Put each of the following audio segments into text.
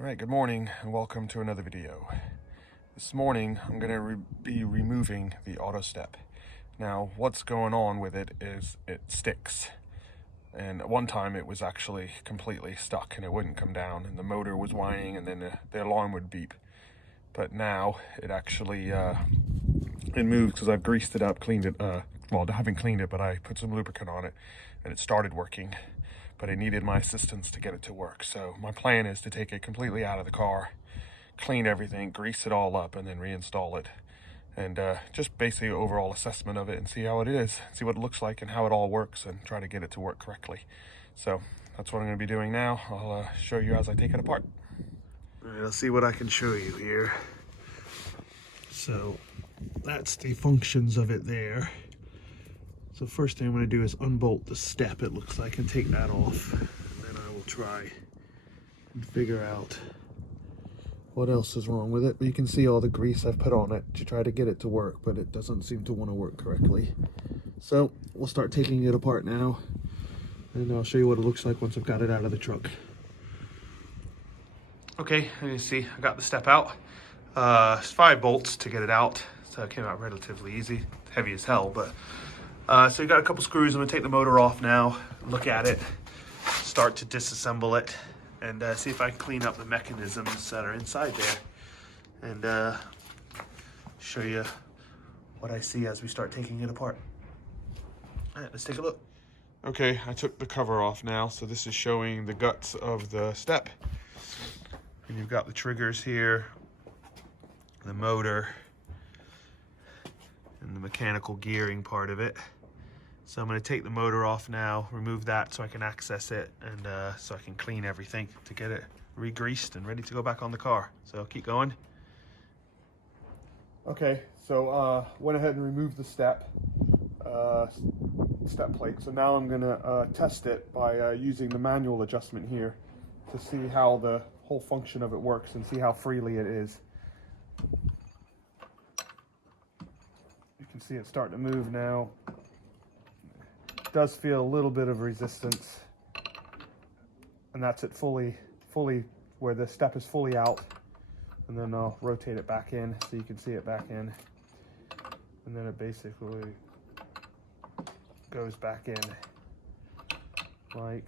Alright, good morning and welcome to another video. This morning I'm going to be removing the auto step. Now what's going on with it is it sticks, and at one time it was actually completely stuck and it wouldn't come down and the motor was whining and then the alarm would beep. But now it actually it moves because I've greased it up, cleaned it, well, I haven't cleaned it, but I put some lubricant on it and it started working. But I needed my assistance to get it to work. So my plan is to take it completely out of the car, clean everything, grease it all up, and then reinstall it. And just basically overall assessment of it and see how it is, see what it looks like and how it all works, and try to get it to work correctly. So that's what I'm going to be doing now. I'll show you as I take it apart. All right, let's see what I can show you here. So that's the functions of it there. So first thing I'm going to do is unbolt the step, it looks like, and take that off. And then I will try and figure out what else is wrong with it. But you can see all the grease I've put on it to try to get it to work, but it doesn't seem to want to work correctly. So we'll start taking it apart now, and I'll show you what it looks like once I've got it out of the truck. Okay, as you see, I got the step out. It's 5 bolts to get it out, so it came out relatively easy. It's heavy as hell, but so you got a couple screws. I'm gonna take the motor off now, look at it, start to disassemble it, and see if I can clean up the mechanisms that are inside there, and show you what I see as we start taking it apart. All right, let's take a look. Okay, I took the cover off now, so this is showing the guts of the step. And you've got the triggers here, the motor, and the mechanical gearing part of it. So I'm going to take the motor off now, remove that so I can access it, and so I can clean everything to get it re-greased and ready to go back on the car. So keep going. Okay, so went ahead and removed the step plate. So now I'm going to test it by using the manual adjustment here to see how the whole function of it works and see how freely it is. You can see it starting to move now. It does feel a little bit of resistance, and that's it fully where the step is fully out. And then I'll rotate it back in so you can see it back in, and then it basically goes back in like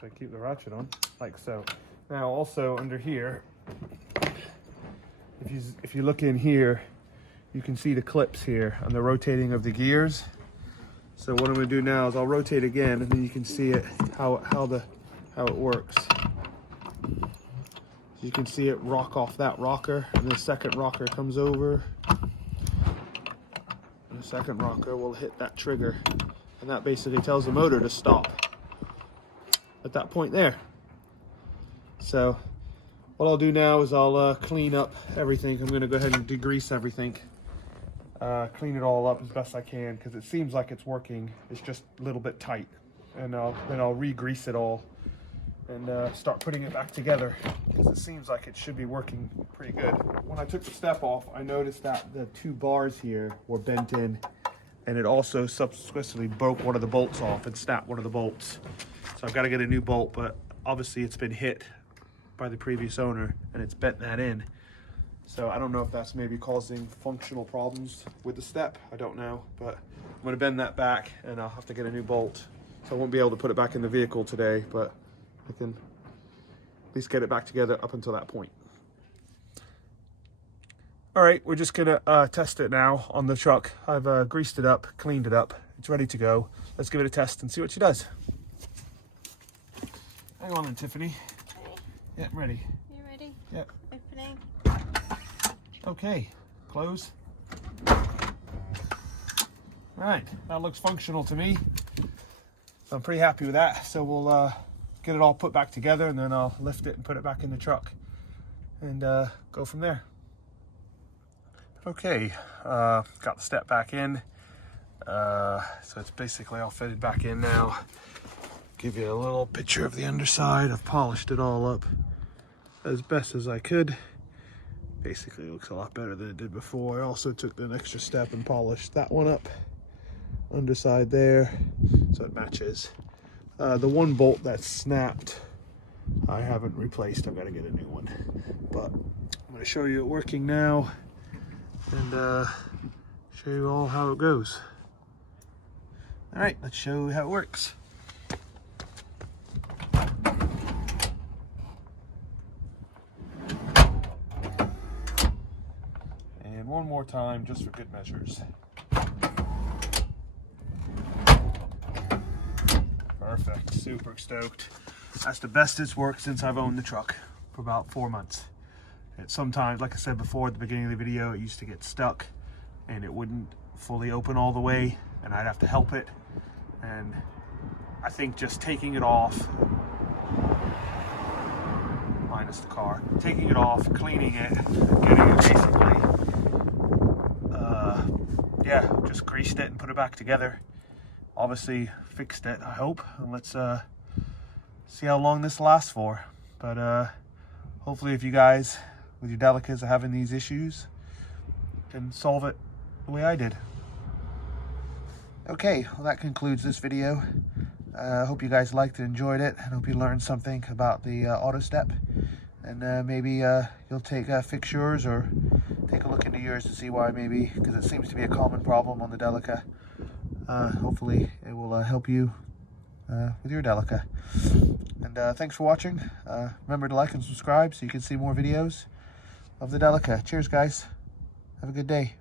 so. I keep the ratchet on like so. Now also under here, if you look in here, you can see the clips here and the rotating of the gears. So what I'm going to do now is I'll rotate again, and then you can see it how it works. You can see it rock off that rocker, and the second rocker comes over, and the second rocker will hit that trigger, and that basically tells the motor to stop at that point there. So what I'll do now is I'll clean up everything. I'm going to go ahead and degrease everything, clean it all up as best I can, because it seems like it's working. It's just a little bit tight, and then I'll re-grease it all and start putting it back together, because it seems like it should be working pretty good. When I took the step off, I noticed that the 2 bars here were bent in, and it also subsequently broke one of the bolts off and snapped one of the bolts. So I've got to get a new bolt, but obviously it's been hit by the previous owner and it's bent that in. So I don't know if that's maybe causing functional problems with the step. I don't know, but I'm going to bend that back and I'll have to get a new bolt. So I won't be able to put it back in the vehicle today, but I can at least get it back together up until that point. All right, we're just gonna test it now on the truck. I've greased it up, cleaned it up. It's ready to go. Let's give it a test and see what she does. Hang on then, Tiffany. Ready? Yeah, ready. You ready? Yep. Opening. Okay, close. Right, that looks functional to me. So I'm pretty happy with that. So we'll get it all put back together, and then I'll lift it and put it back in the truck and go from there. Okay, got the step back in. So it's basically all fitted back in now. Give you a little picture of the underside. I've polished it all up as best as I could. Basically it looks a lot better than it did before. I also took an extra step and polished that one up, underside there, so it matches. The one bolt that's snapped, I haven't replaced. I've got to get a new one. But I'm going to show you it working now and show you all how it goes. All right, let's show you how it works. And one more time, just for good measures. Perfect, super stoked. That's the best it's worked since I've owned the truck, for about 4 months. It sometimes, like I said before at the beginning of the video, it used to get stuck and it wouldn't fully open all the way and I'd have to help it. And I think just taking it off, minus the car, taking it off, cleaning it, getting it basically, yeah, just greased it and put it back together. Obviously fixed it, I hope, and let's see how long this lasts for. But hopefully if you guys with your Delicas are having these issues, can solve it the way I did. Okay, well that concludes this video. I hope you guys liked and enjoyed it, and hope you learned something about the auto step. And maybe you'll fix yours, or take a look into yours to see why, maybe, because it seems to be a common problem on the Delica. Hopefully it will help you with your Delica. And thanks for watching. Remember to like and subscribe so you can see more videos of the Delica. Cheers, guys. Have a good day.